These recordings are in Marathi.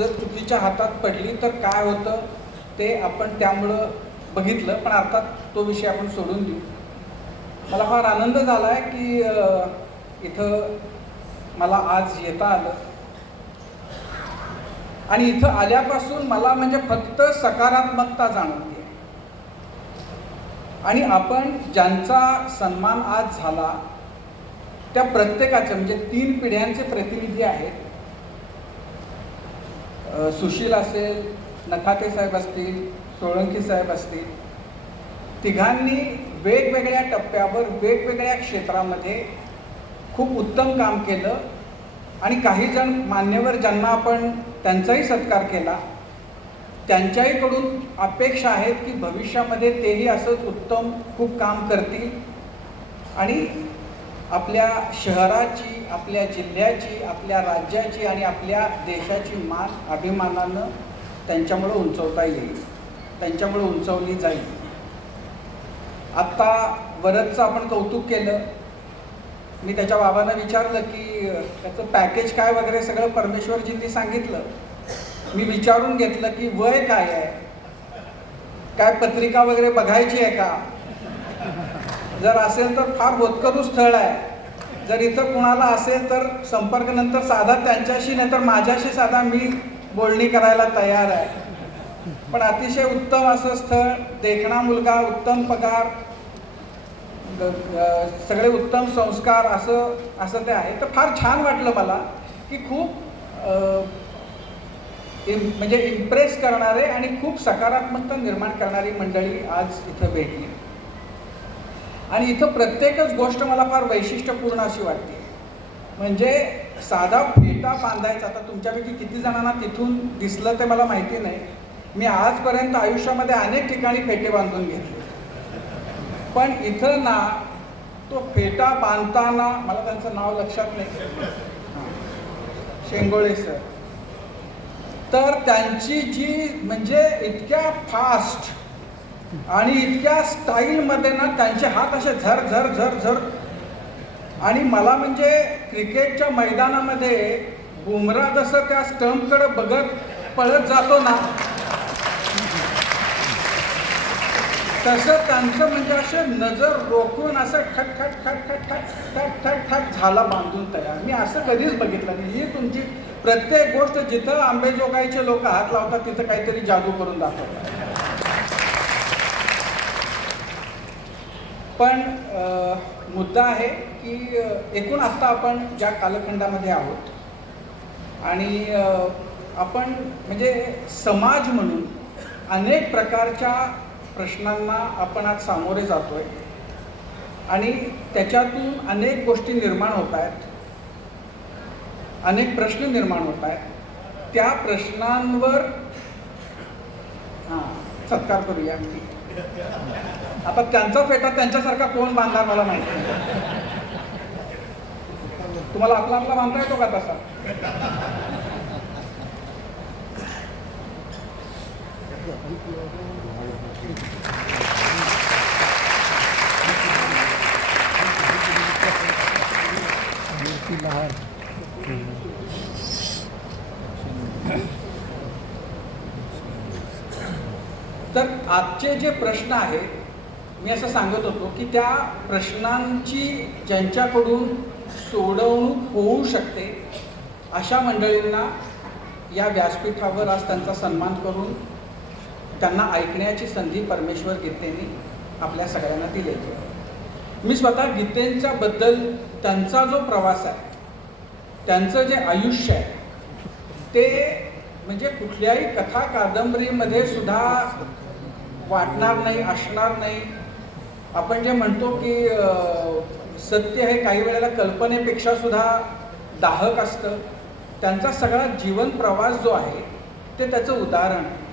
जर चुकीच्या हातात पडली तर काय होतं ते आपण त्यामुळं बघितलं, पण अर्थात तो विषय आपण सोडून देऊ. मला फार आनंद झाला आहे की इथं मला आज येता आलं आणि इथं आल्यापासून मला म्हणजे फक्त सकारात्मकता जाणवली आहे. आणि आपण ज्यांचा सन्मान आज झाला त्या प्रत्येकाचे म्हणजे 3 पिढ्यांचे प्रतिनिधी आहेत. सुशील असेल, नखाते साहेब असतील, सोळंकी साहेब असतील, तिघांनी वेगवेगळ्या टप्प्यावर वेगवेगळ्या क्षेत्रामध्ये खूप उत्तम काम केलं आणि काही जण मान्यवर ज्यांना आपण त्यांचाही सत्कार केला त्यांच्याहीकडून अपेक्षा आहेत की भविष्यामध्ये तेही असंच उत्तम खूप काम करतील आणि आपल्या शहराची, आपल्या जिल्ह्याची, आपल्या राज्याची आणि आपल्या देशाची मान अभिमानानं त्यांच्यामुळे उंचवता येईल, त्यांच्यामुळे उंचवली जाईल. आत्ता वरदचं आपण कौतुक केलं. मी त्याच्या बाबांना विचारलं की त्याचं पॅकेज काय वगैरे सगळं परमेश्वरजींनी सांगितलं. मी विचारून घेतलं की वय काय आहे, काय पत्रिका वगैरे बघायची आहे का, जर असेल तर फार होतकरू स्थळ आहे, जर इथं कुणाला असेल तर संपर्क नंतर साधा त्यांच्याशी नाही तर माझ्याशी साधा, मी बोलणी करायला तयार आहे. पण अतिशय उत्तम असं स्थळ, देखणा मुलगा, उत्तम पगार, सगळे उत्तम संस्कार असं ते आहे. तर फार छान वाटलं मला की खूप म्हणजे इम्प्रेस करणारे आणि खूप सकारात्मकता निर्माण करणारी मंडळी आज इथं भेटली. आणि इथं प्रत्येकच गोष्ट मला फार वैशिष्ट्यपूर्ण अशी वाटते. म्हणजे साधा फेटा बांधायचा, आता तुमच्यापैकी किती जणांना तिथून दिसलं ते मला माहिती नाही. मी आजपर्यंत आयुष्यामध्ये अनेक ठिकाणी फेटे बांधून घेतले, पण इथं ना तो फेटा बांधताना, मला त्यांचं नाव लक्षात नाही, शेंगोळे सर, तर त्यांची जी म्हणजे इतक्या फास्ट आणि इतक्या स्टाईलमध्ये ना त्यांचे हात असे झर झर झर झर. आणि मला म्हणजे क्रिकेटच्या मैदानामध्ये बुमरा जसं त्या स्टंपकडे बघत पळत जातो ना, तसं त्यांचं म्हणजे असे नजर रोखून असं ठक ठक ठक ठक ठक ठक ठक ठक झाला बांधून तयार. मी असं कधीच बघितलं नाही. ही तुमची प्रत्येक गोष्ट जिथं आंबेजोगाईचे लोक हात लावतात तिथं काहीतरी जादू करून दाखवतात. पण मुद्दा आहे की एकूण आत्ता आपण ज्या कालखंडामध्ये आहोत आणि आपण म्हणजे समाज म्हणून अनेक प्रकारच्या प्रश्नांना आपण आज सामोरे जातोय आणि त्याच्यातून अनेक गोष्टी निर्माण होत आहेत, अनेक प्रश्न निर्माण होत आहेत. त्या प्रश्नांवर सत्कार करूया. आता त्यांचा फेटा त्यांच्यासारखा कोण बांधणार मला माहिती नाही. तुम्हाला आपला आपला बांधता येतो का तसा? तर आजचे जे प्रश्न आहेत, मी असं सांगत होतो की त्या प्रश्नांची ज्यांच्याकडून सोडवणूक होऊ शकते अशा मंडळींना या व्यासपीठावर आज त्यांचा सन्मान करून त्यांना ऐकण्याची संधी परमेश्वर गीतेने आपल्या सगळ्यांना दिलेली आहे. मी स्वतः गीतेंच्या बद्दल त्यांचा जो प्रवास आहे, त्यांचं जे आयुष्य आहे ते म्हणजे कुठल्याही कथा कादंबरीमध्ये सुद्धा वाटणार नाही, असणार नाही. आपण जे म्हणतो की सत्य हे काही वेळेला कल्पनेपेक्षा सुद्धा दाहक असतं. त्यांचा सगळा जीवन प्रवास जो आहे ते त्याचं उदाहरण आहे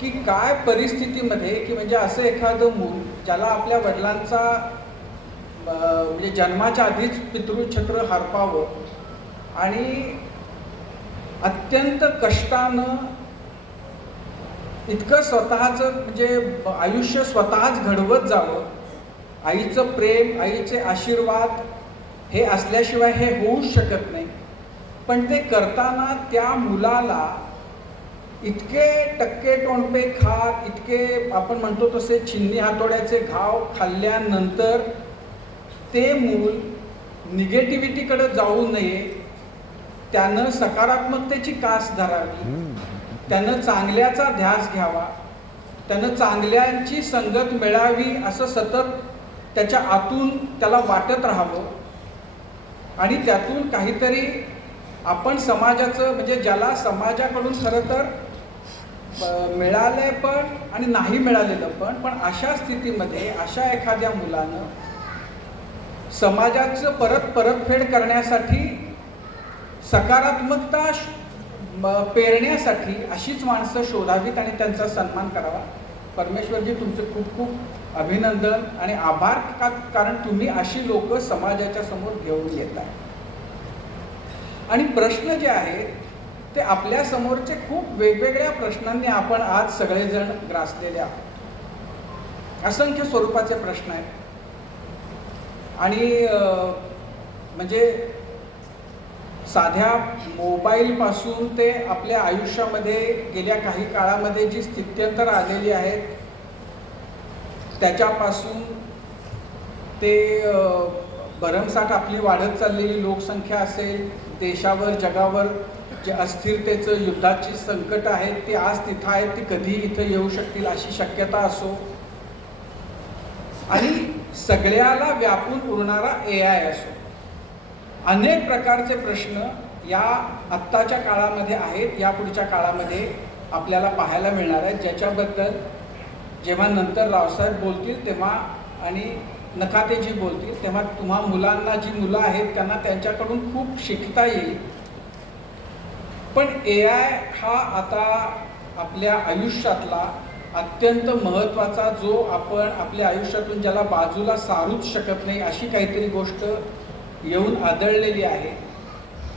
की काय परिस्थितीमध्ये की म्हणजे असं एखादं मूल ज्याला आपल्या वडिलांचा म्हणजे जन्माच्या आधीच पितृछत्र हरपावं आणि अत्यंत कष्टानं इतकं स्वतःचं म्हणजे आयुष्य स्वतःच घडवत जावं. आईचं प्रेम, आईचे आशीर्वाद हे असल्याशिवाय हे होऊच शकत नाही. पण ते करताना त्या मुलाला इतके टक्के टोणपे खात, इतके आपण म्हणतो तसे चिन्नी हातोड्याचे घाव खाल्ल्यानंतर ते मूल निगेटिव्हिटीकडे जाऊ नये, त्यानं सकारात्मकतेची कास धरावी, त्यानं चांगल्याचा ध्यास घ्यावा, त्यानं चांगल्यांची संगत मिळावी असं सतत त्याच्या आतून त्याला वाटत राहावं आणि त्यातून काहीतरी आपण समाजाचं म्हणजे ज्याला समाजाकडून खरं तर मिळालंय पण आणि नाही मिळालेलं पण अशा स्थितीमध्ये अशा एखाद्या मुलानं समाजाचं परतफेड करण्यासाठी सकारात्मकता पेरण्यासाठी अशीच माणसं शोधावीत आणि त्यांचा सन्मान करावा. परमेश्वरजी तुमचे खूप खूप अभिनंदन आणि आभार कारण तुम्ही अशी लोक समाजाच्या समोर घेऊन येता. आणि प्रश्न जे आहेत ते आपल्या समोरचे खूप वेगवेगळ्या प्रश्नांनी आपण आज सगळेजण ग्रासलेले आहोत. असंख्य स्वरूपाचे प्रश्न आहेत आणि म्हणजे साध्या मोबाईलपासून ते आपल्या आयुष्यामध्ये गेल्या काही काळामध्ये जी स्थित्यंतर आलेली आहेत त्याच्यापासून ते भरमसाठ आपली वाढत चाललेली लोकसंख्या असेल, देशावर जगावर जे अस्थिरतेचं युद्धाची संकट आहेत ते आज तिथं आहेत, ती कधी इथं येऊ शकतील अशी शक्यता असो आणि सगळ्याला व्यापून उरणारा AI असो, अनेक प्रकारचे प्रश्न या आत्ताच्या काळामध्ये आहेत, या पुढच्या काळामध्ये आपल्याला पाहायला मिळणार आहेत, ज्याच्याबद्दल जेव्हा नंतर रावसाहेब बोलतील तेव्हा आणि नखातेजी बोलतील तेव्हा तुम्हा मुलांना, जी मुलं आहेत त्यांना त्यांच्याकडून खूप शिकता येईल. पण AI हा आता आपल्या आयुष्यातला अत्यंत महत्त्वाचा, जो आपण आपल्या आयुष्यातून ज्याला बाजूला सारूच शकत नाही अशी काहीतरी गोष्ट येऊन आदळलेली आहे.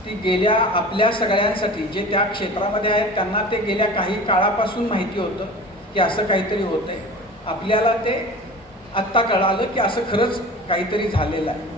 ती गेल्या आपल्या सगळ्यांसाठी जे त्या क्षेत्रामध्ये आहेत त्यांना ते गेल्या काही काळापासून माहिती होतं की असं काहीतरी होतंय. आपल्याला ते आत्ता कळालं की असं खरंच काहीतरी झालेलं आहे.